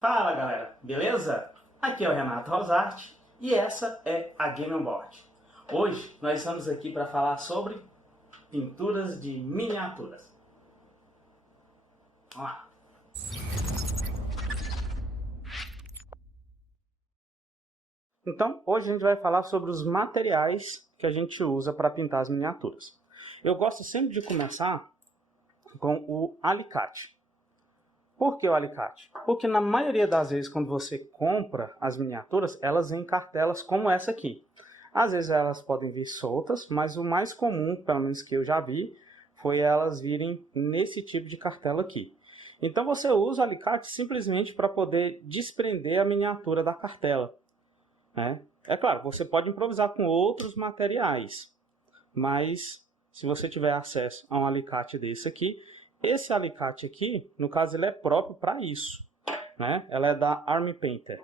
Fala galera, beleza? Aqui é o Renato Rosati e essa é a Game On Board. Hoje nós estamos aqui para falar sobre pinturas de miniaturas. Vamos lá! Então, hoje a gente vai falar sobre os materiais que a gente usa para pintar as miniaturas. Eu gosto sempre de começar com o alicate. Por que o alicate? Porque na maioria das vezes quando você compra as miniaturas, elas vêm em cartelas como essa aqui. Às vezes elas podem vir soltas, mas o mais comum, pelo menos que eu já vi, foi elas virem nesse tipo de cartela aqui. Então você usa o alicate simplesmente para poder desprender a miniatura da cartela, né? É claro, você pode improvisar com outros materiais, mas se você tiver acesso a um alicate desse aqui, esse alicate aqui, no caso, ele é próprio para isso, né? Ela é da Army Painter.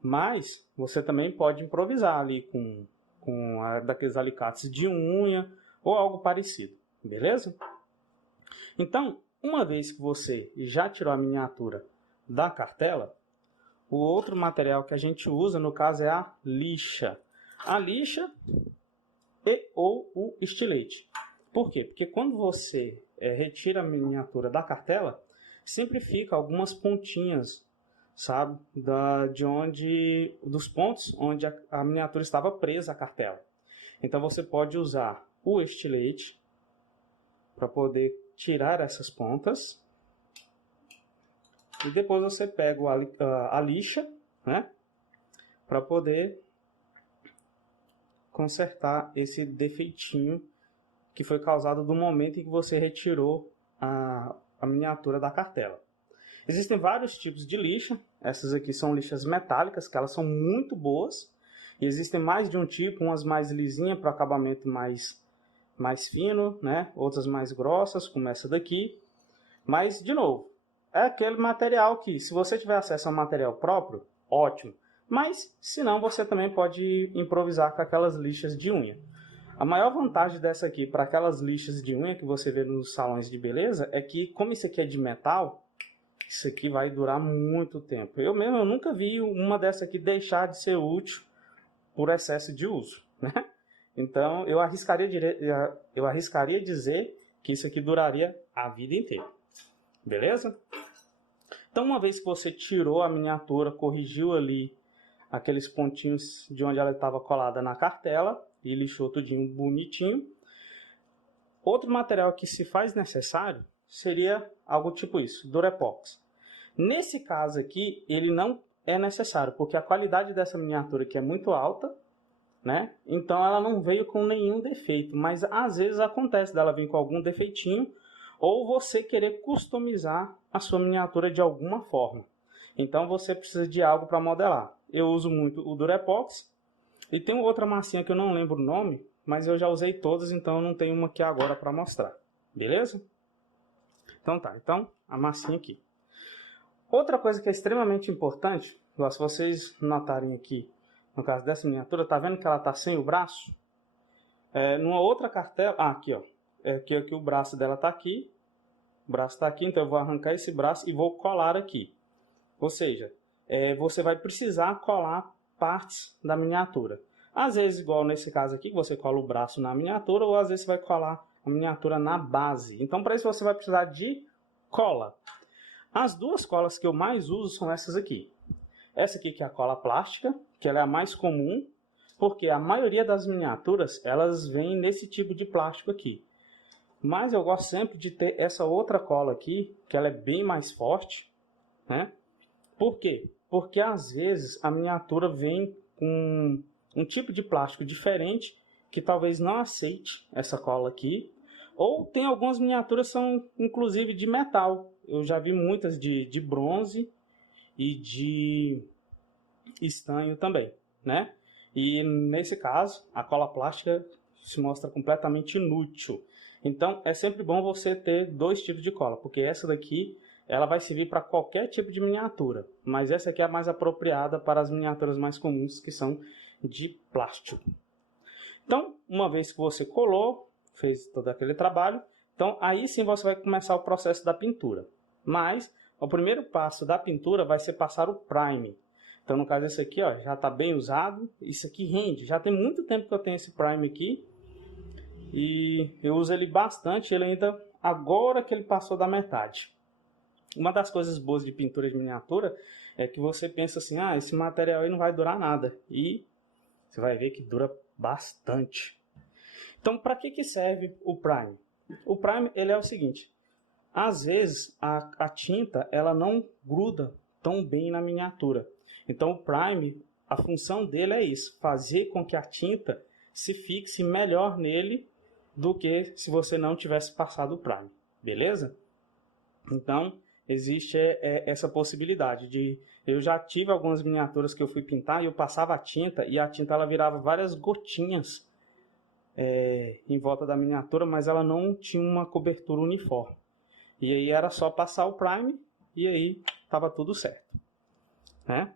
Mas você também pode improvisar ali com daqueles alicates de unha ou algo parecido, beleza? Então, uma vez que você já tirou a miniatura da cartela, o outro material que a gente usa, no caso, é a lixa. A lixa ou o estilete. Por quê? Porque quando você retira a miniatura da cartela, sempre fica algumas pontinhas, sabe? Dos pontos onde a miniatura estava presa à cartela. Então você pode usar o estilete para poder tirar essas pontas. E depois você pega a lixa, né? Para poder consertar esse defeitinho que foi causado do momento em que você retirou a miniatura da cartela. Existem vários tipos de lixa. Essas aqui são lixas metálicas, que elas são muito boas. E existem mais de um tipo, umas mais lisinhas para acabamento mais fino, né? Outras mais grossas, como essa daqui. Mas, de novo, é aquele material que, se você tiver acesso a um material próprio, ótimo. Mas, se não, você também pode improvisar com aquelas lixas de unha. A maior vantagem dessa aqui para aquelas lixas de unha que você vê nos salões de beleza é que, como isso aqui é de metal, isso aqui vai durar muito tempo. Eu nunca vi uma dessa aqui deixar de ser útil por excesso de uso, né? Então eu arriscaria dizer que isso aqui duraria a vida inteira. Beleza? Então, uma vez que você tirou a miniatura, corrigiu ali aqueles pontinhos de onde ela estava colada na cartela, e lixou tudinho bonitinho. Outro material que se faz necessário seria algo tipo isso, Durepox. Nesse caso aqui, ele não é necessário, porque a qualidade dessa miniatura aqui é muito alta, né? Então ela não veio com nenhum defeito, mas às vezes acontece dela vir com algum defeitinho, ou você querer customizar a sua miniatura de alguma forma. Então você precisa de algo para modelar. Eu uso muito o Durepox. E tem outra massinha que eu não lembro o nome, mas eu já usei todas, então eu não tenho uma aqui agora para mostrar. Beleza? Então tá, a massinha aqui. Outra coisa que é extremamente importante, se vocês notarem aqui, no caso dessa miniatura, tá vendo que ela tá sem o braço? Numa outra cartela, aqui ó, aqui o braço dela tá aqui, o braço tá aqui, então eu vou arrancar esse braço e vou colar aqui. Ou seja, você vai precisar colar partes da miniatura. Às vezes, igual nesse caso aqui, você cola o braço na miniatura, ou às vezes você vai colar a miniatura na base. Então, para isso você vai precisar de cola. As duas colas que eu mais uso são essas aqui. Essa aqui que é a cola plástica, que ela é a mais comum, porque a maioria das miniaturas, elas vêm nesse tipo de plástico aqui. Mas eu gosto sempre de ter essa outra cola aqui, que ela é bem mais forte, né? Por quê? Porque às vezes a miniatura vem com um tipo de plástico diferente que talvez não aceite essa cola aqui. Ou tem algumas miniaturas que são inclusive de metal. Eu já vi muitas de bronze e de estanho também, né? E nesse caso a cola plástica se mostra completamente inútil. Então é sempre bom você ter dois tipos de cola, porque essa daqui ela vai servir para qualquer tipo de miniatura, mas essa aqui é a mais apropriada para as miniaturas mais comuns, que são de plástico. Então, uma vez que você colou, fez todo aquele trabalho, então aí sim você vai começar o processo da pintura. Mas o primeiro passo da pintura vai ser passar o prime. Então, no caso, esse aqui ó, já está bem usado. Isso aqui rende. Já tem muito tempo que eu tenho esse prime aqui. E eu uso ele bastante. Ele ainda, agora que ele passou da metade. Uma das coisas boas de pintura de miniatura é que você pensa assim, ah, esse material aí não vai durar nada. E você vai ver que dura bastante. Então, para que serve o prime? O prime ele é o seguinte. Às vezes, a tinta ela não gruda tão bem na miniatura. Então, o prime, a função dele é isso. Fazer com que a tinta se fixe melhor nele do que se você não tivesse passado o prime. Beleza? Então, existe essa possibilidade de... Eu já tive algumas miniaturas que eu fui pintar e eu passava a tinta e a tinta ela virava várias gotinhas em volta da miniatura, mas ela não tinha uma cobertura uniforme. E aí era só passar o prime e aí estava tudo certo. Né?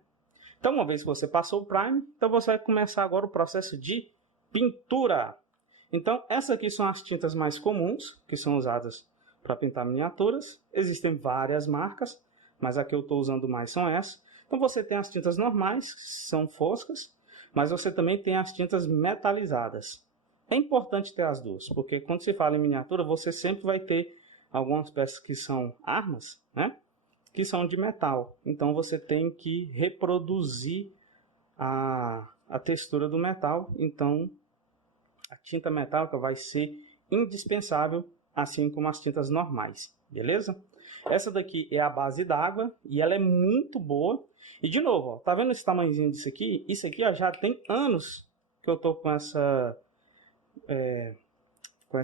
Então, uma vez que você passou o prime, então você vai começar agora o processo de pintura. Então, essas aqui são as tintas mais comuns que são usadas para pintar miniaturas. Existem várias marcas, mas a que eu estou usando mais são essas. Então, você tem as tintas normais, que são foscas, mas você também tem as tintas metalizadas. É importante ter as duas, porque quando se fala em miniatura, você sempre vai ter algumas peças que são armas, né? Que são de metal. Então, você tem que reproduzir a textura do metal. Então, a tinta metálica vai ser indispensável, assim como as tintas normais. Beleza? Essa daqui é a base d'água e ela é muito boa. E, de novo, ó, tá vendo esse tamanhozinho disso aqui? Isso aqui ó, já tem anos que eu tô com essa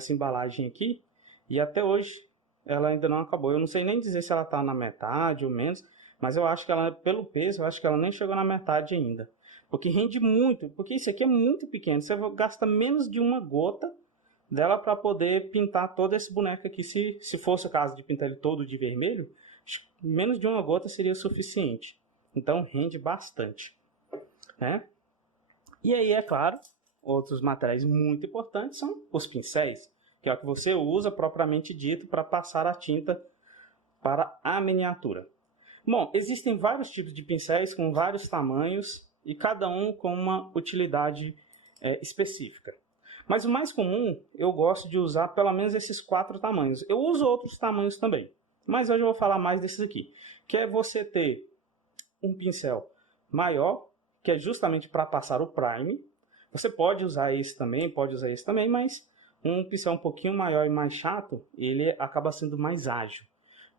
embalagem aqui. E até hoje ela ainda não acabou. Eu não sei nem dizer se ela está na metade ou menos, mas eu acho que ela, pelo peso, eu acho que ela nem chegou na metade ainda. Porque rende muito, porque isso aqui é muito pequeno. Você gasta menos de uma gota dela para poder pintar todo esse boneco aqui. Se fosse o caso de pintar ele todo de vermelho, menos de uma gota seria suficiente. Então rende bastante. Né? E aí, é claro, outros materiais muito importantes são os pincéis, que é o que você usa propriamente dito para passar a tinta para a miniatura. Bom, existem vários tipos de pincéis com vários tamanhos e cada um com uma utilidade específica. Mas o mais comum, eu gosto de usar pelo menos esses 4 tamanhos. Eu uso outros tamanhos também, mas hoje eu vou falar mais desses aqui. Que é você ter um pincel maior, que é justamente para passar o prime. Você pode usar esse também, mas um pincel um pouquinho maior e mais chato, ele acaba sendo mais ágil.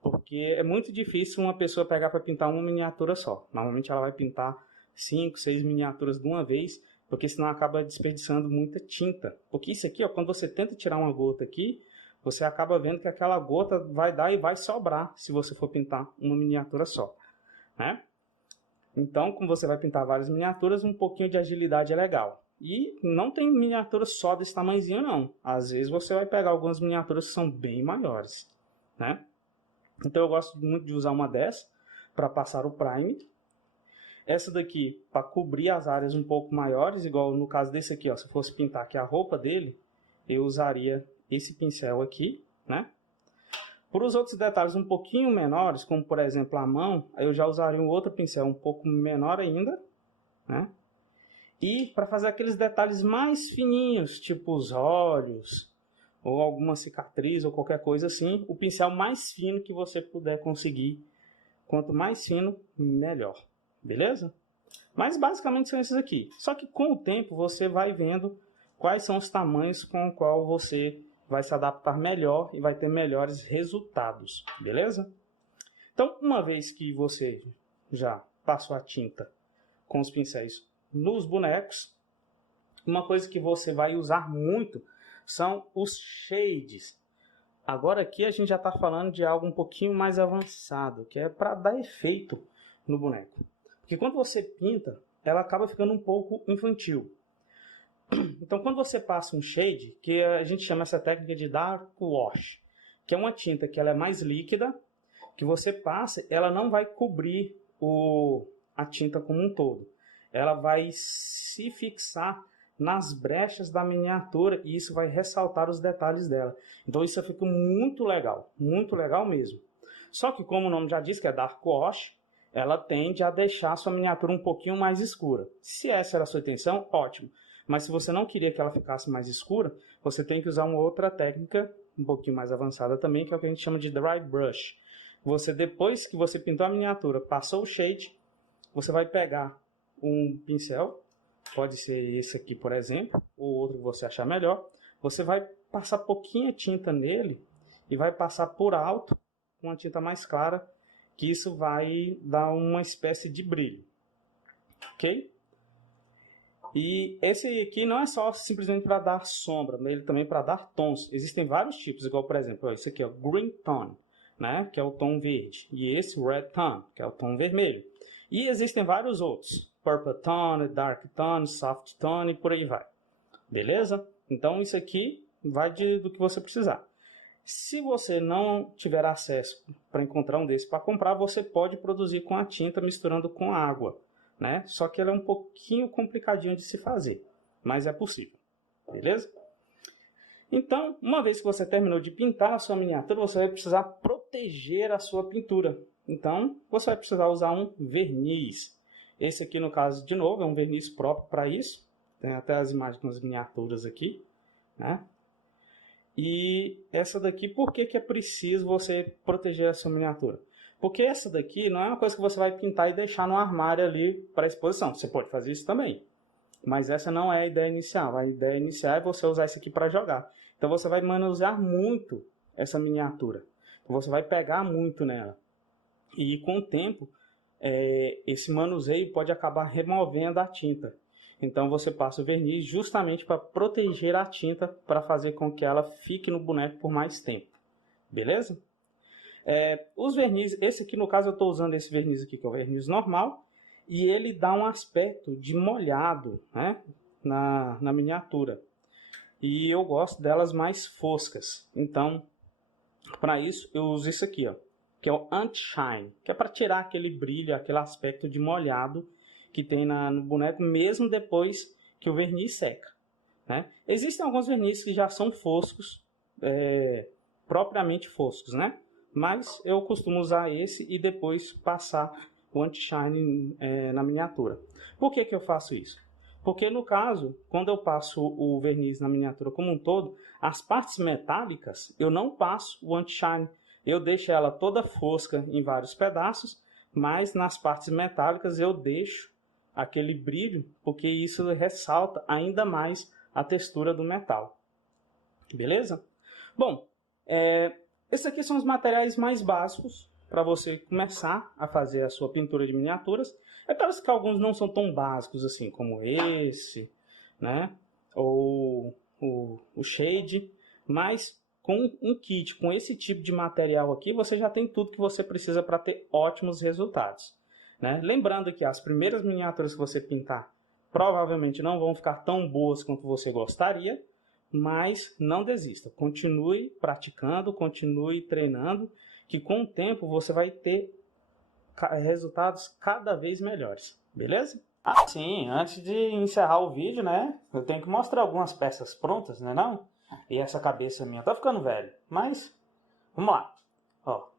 Porque é muito difícil uma pessoa pegar para pintar uma miniatura só. Normalmente ela vai pintar 5, 6 miniaturas de uma vez, porque senão acaba desperdiçando muita tinta. Porque isso aqui, ó, quando você tenta tirar uma gota aqui, você acaba vendo que aquela gota vai dar e vai sobrar se você for pintar uma miniatura só. Né? Então, como você vai pintar várias miniaturas, um pouquinho de agilidade é legal. E não tem miniaturas só desse tamanhozinho, não. Às vezes você vai pegar algumas miniaturas que são bem maiores. Né? Então eu gosto muito de usar uma dessa para passar o prime. Essa daqui para cobrir as áreas um pouco maiores, igual no caso desse aqui, ó, se eu fosse pintar aqui a roupa dele, eu usaria esse pincel aqui, né? Por os outros detalhes um pouquinho menores, como por exemplo a mão, eu já usaria um outro pincel um pouco menor ainda, né? E para fazer aqueles detalhes mais fininhos, tipo os olhos, ou alguma cicatriz, ou qualquer coisa assim, o pincel mais fino que você puder conseguir. Quanto mais fino, melhor. Beleza? Mas basicamente são esses aqui. Só que com o tempo você vai vendo quais são os tamanhos com o qual você vai se adaptar melhor e vai ter melhores resultados. Beleza? Então, uma vez que você já passou a tinta com os pincéis nos bonecos, uma coisa que você vai usar muito são os shades. Agora aqui a gente já está falando de algo um pouquinho mais avançado, que é para dar efeito no boneco. Porque quando você pinta, ela acaba ficando um pouco infantil. Então quando você passa um shade, que a gente chama essa técnica de dark wash, que é uma tinta que ela é mais líquida, que você passa, ela não vai cobrir a tinta como um todo. Ela vai se fixar nas brechas da miniatura e isso vai ressaltar os detalhes dela. Então isso fica muito legal mesmo. Só que como o nome já diz que é Dark Wash, ela tende a deixar a sua miniatura um pouquinho mais escura. Se essa era a sua intenção, ótimo. Mas se você não queria que ela ficasse mais escura, você tem que usar uma outra técnica, um pouquinho mais avançada também, que é o que a gente chama de Dry Brush. Você, depois que você pintou a miniatura, passou o shade, você vai pegar um pincel, pode ser esse aqui, por exemplo, ou outro que você achar melhor. Você vai passar pouquinha tinta nele e vai passar por alto com uma tinta mais clara, que isso vai dar uma espécie de brilho, ok? E esse aqui não é só simplesmente para dar sombra, ele também para dar tons. Existem vários tipos, igual por exemplo, esse aqui é o Green Tone, né, que é o tom verde, e esse Red Tone, que é o tom vermelho. E existem vários outros, Purple Tone, Dark Tone, Soft Tone e por aí vai. Beleza? Então isso aqui vai do que você precisar. Se você não tiver acesso para encontrar um desses para comprar, você pode produzir com a tinta misturando com água, né? Só que ele é um pouquinho complicadinho de se fazer, mas é possível. Beleza? Então, uma vez que você terminou de pintar a sua miniatura, você vai precisar proteger a sua pintura. Então, você vai precisar usar um verniz. Esse aqui, no caso, de novo, é um verniz próprio para isso. Tem até as imagens com as miniaturas aqui, né? E essa daqui, por que é preciso você proteger a sua miniatura? Porque essa daqui não é uma coisa que você vai pintar e deixar no armário ali para exposição. Você pode fazer isso também. Mas essa não é a ideia inicial. A ideia inicial é você usar isso aqui para jogar. Então você vai manusear muito essa miniatura. Você vai pegar muito nela. E com o tempo, esse manuseio pode acabar removendo a tinta. Então você passa o verniz justamente para proteger a tinta, para fazer com que ela fique no boneco por mais tempo. Beleza? Os vernizes, esse aqui no caso eu estou usando esse verniz aqui, que é o verniz normal, e ele dá um aspecto de molhado, né, na miniatura. E eu gosto delas mais foscas. Então, para isso eu uso isso aqui, ó, que é o Anti-Shine, que é para tirar aquele brilho, aquele aspecto de molhado que tem no boneco, mesmo depois que o verniz seca, né? Existem alguns vernizes que já são foscos, propriamente foscos, né? Mas eu costumo usar esse e depois passar o anti-shine na miniatura. Por que eu faço isso? Porque no caso, quando eu passo o verniz na miniatura como um todo, as partes metálicas eu não passo o anti-shine. Eu deixo ela toda fosca em vários pedaços, mas nas partes metálicas eu deixo aquele brilho, porque isso ressalta ainda mais a textura do metal. Beleza? Bom, esses aqui são os materiais mais básicos para você começar a fazer a sua pintura de miniaturas. É claro que alguns não são tão básicos assim, como esse, né? Ou o shade, mas com um kit, com esse tipo de material aqui, você já tem tudo que você precisa para ter ótimos resultados, né? Lembrando que as primeiras miniaturas que você pintar provavelmente não vão ficar tão boas quanto você gostaria, mas não desista. Continue praticando, continue treinando, que com o tempo você vai ter resultados cada vez melhores. Beleza? Ah, sim, antes de encerrar o vídeo, né, eu tenho que mostrar algumas peças prontas, né não? E essa cabeça minha tá ficando velho, mas vamos lá. Ó,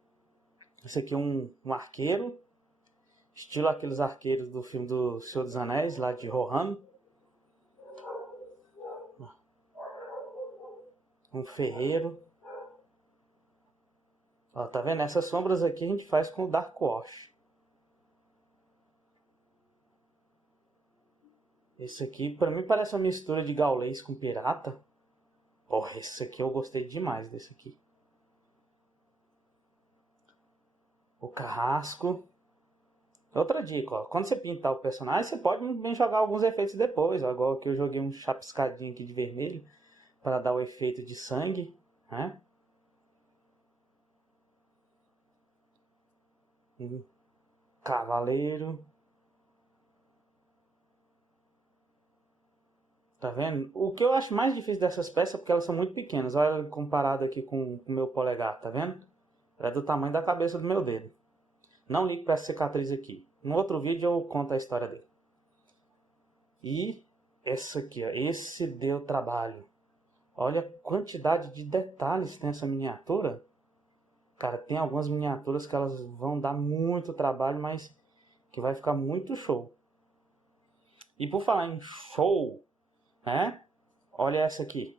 esse aqui é um arqueiro, estilo aqueles arqueiros do filme do Senhor dos Anéis, lá de Rohan. Um ferreiro. Ó, tá vendo? Essas sombras aqui a gente faz com o Dark Wash. Esse aqui, pra mim, parece uma mistura de gaulês com pirata. Porra, esse aqui eu gostei demais desse aqui. O carrasco. Outra dica, ó. Quando você pintar o personagem, você pode bem jogar alguns efeitos depois. Ó, igual que eu joguei um chapiscadinho aqui de vermelho para dar o efeito de sangue, né? Cavaleiro. Tá vendo? O que eu acho mais difícil dessas peças é porque elas são muito pequenas. Olha, comparado aqui com o meu polegar, tá vendo? Ela é do tamanho da cabeça do meu dedo. Não ligue para essa cicatriz aqui. No outro vídeo eu conto a história dele. E essa aqui, ó, esse deu trabalho. Olha a quantidade de detalhes que tem essa miniatura. Cara, tem algumas miniaturas que elas vão dar muito trabalho, mas que vai ficar muito show. E por falar em show, né? Olha essa aqui.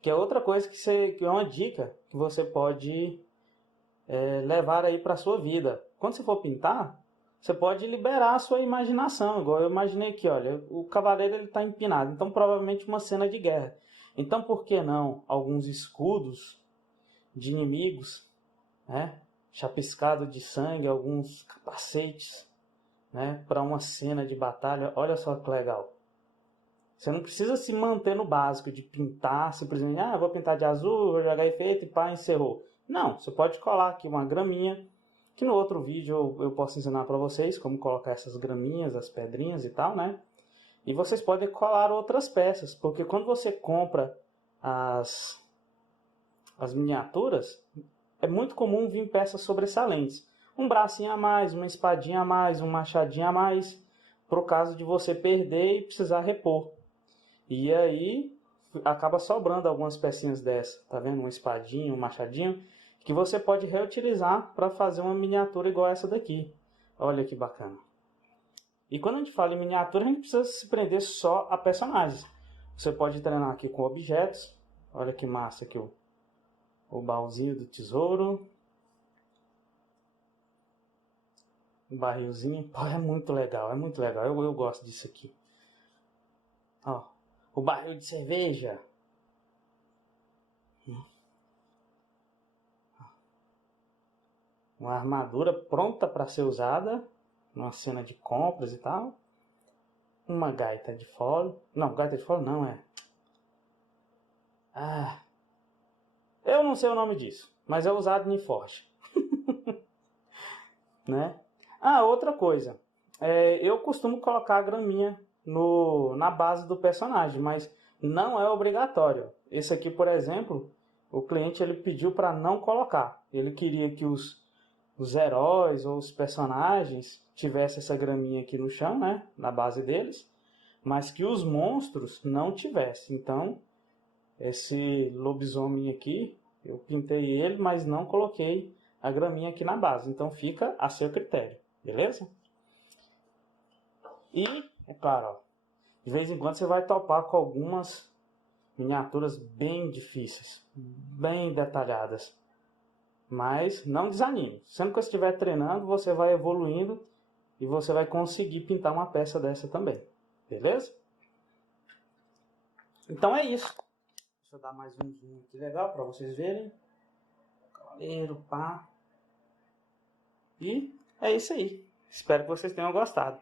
Que é outra coisa que é uma dica que você pode levar aí para sua vida. Quando você for pintar, você pode liberar a sua imaginação. Igual eu imaginei aqui, olha, o cavaleiro ele está empinado, então provavelmente uma cena de guerra. Então por que não alguns escudos de inimigos, né? Chapiscado de sangue, alguns capacetes, né? Para uma cena de batalha. Olha só que legal. Você não precisa se manter no básico de pintar, simplesmente, vou pintar de azul, vou jogar efeito e pá, encerrou. Não, você pode colar aqui uma graminha, que no outro vídeo eu posso ensinar para vocês como colocar essas graminhas, as pedrinhas e tal, né? E vocês podem colar outras peças, porque quando você compra as miniaturas, é muito comum vir peças sobressalentes. Um bracinho a mais, uma espadinha a mais, um machadinho a mais, para o caso de você perder e precisar repor. E aí acaba sobrando algumas pecinhas dessa, tá vendo? Uma espadinha, um machadinho, que você pode reutilizar para fazer uma miniatura igual essa daqui. Olha que bacana. E quando a gente fala em miniatura, a gente precisa se prender só a personagens. Você pode treinar aqui com objetos. Olha que massa aqui o baúzinho do tesouro. O barrilzinho. Pô, é muito legal, é muito legal. Eu gosto disso aqui. Ó, o barril de cerveja. Uma armadura pronta para ser usada numa cena de compras e tal. Uma gaita de fole. Não, gaita de fole não é. Eu não sei o nome disso, mas é usado em Forge. Né? Outra coisa. Eu costumo colocar a graminha na base do personagem, mas não é obrigatório. Esse aqui, por exemplo, o cliente ele pediu para não colocar. Ele queria que os heróis ou os personagens tivessem essa graminha aqui no chão, né, na base deles, mas que os monstros não tivessem. Então, esse lobisomem aqui, eu pintei ele, mas não coloquei a graminha aqui na base. Então, fica a seu critério, beleza? E, é claro, ó, de vez em quando você vai topar com algumas miniaturas bem difíceis, bem detalhadas. Mas não desanime. Sempre que você estiver treinando, você vai evoluindo e você vai conseguir pintar uma peça dessa também. Beleza? Então é isso. Deixa eu dar mais um zoom aqui legal para vocês verem. Cavaleiro, pá. E é isso aí. Espero que vocês tenham gostado.